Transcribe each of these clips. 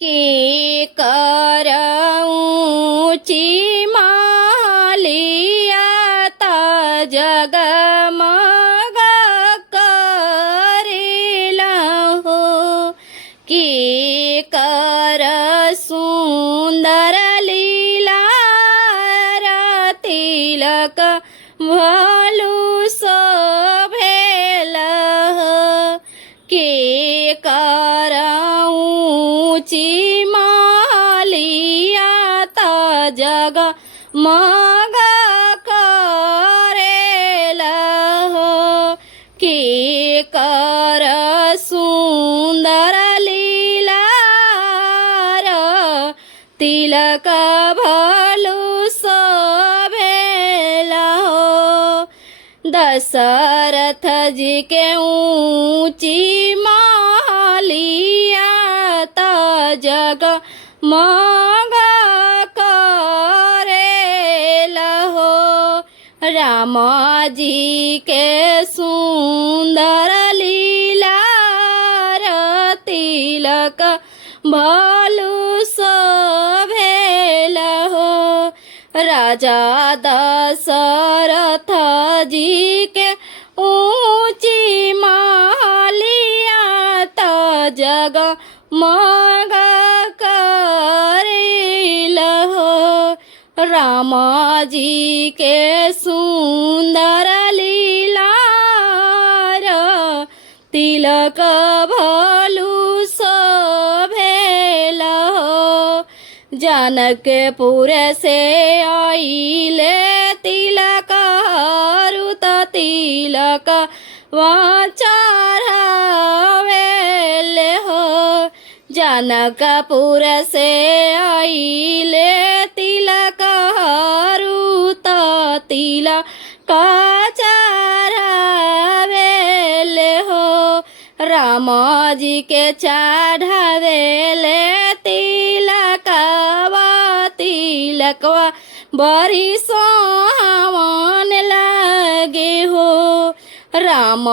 के कर ऊँची मालिया ता जगमग करेला हो। के कर सुंदर लीला तिलक भलु शोभेल हो। के कर ऊँची मालिया ता जगमग करेल हो। के कर सुंदर लीला तिलक भलु शोभेल हो। दशरथ जी के ऊँची मालिया ता जगमग करेल हो। राम जी के सुंदर लीला तिलक भलु शोभेल हो। राजा दशरथ जी के ऊँची मालिया ता जगमग करेल हो। राम जी के सुंदर लीला तिलक भलु शोभेल हो। जनकपुर से आइले तिलक हरू त तिलक चढ़ावेल हो। जनकपुर से आइले तिलक हरू त तिलक चढ़ावेल हो। राम जी के चढ़ावेले तिलकवा बड़ी सुहावन लगे हो। राम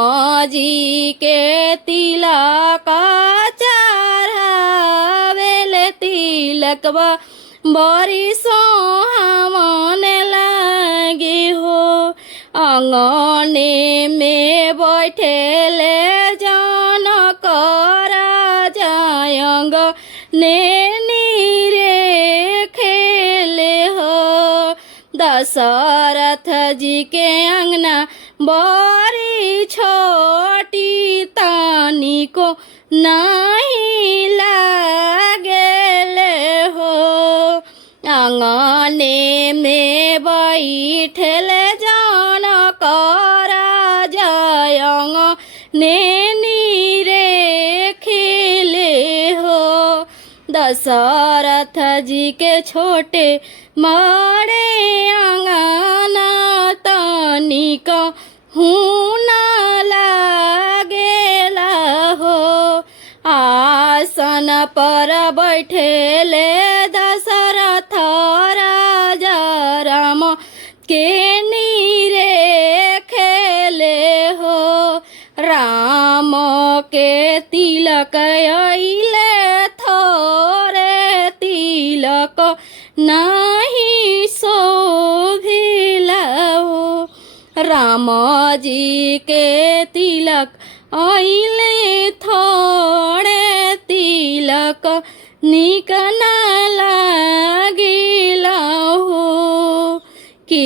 जी के तिलक चढ़ावेले तिलकवा बड़ी सुहावन लगे हो। आंगने में बैठेले जनक राजा आंगने नीरे खेले हो। दशरथ जी के अंगना बड़ी छोटी तानी को नहीं लागेले हो। आंगने में बैठले जनक राजा आंगने नीरे खेले हो। दशरथ जी के छोटे मारे आंगना तनिक हुना लागेला हो। आसन पर बैठेले दशरथ राजा राम के नीरे खेले हो। राम के तिलक आइले थोरे तिलक नहीं शोभिला हो। राम जी के तिलक आइले थोड़े तिलक निक न लागिला हो। कि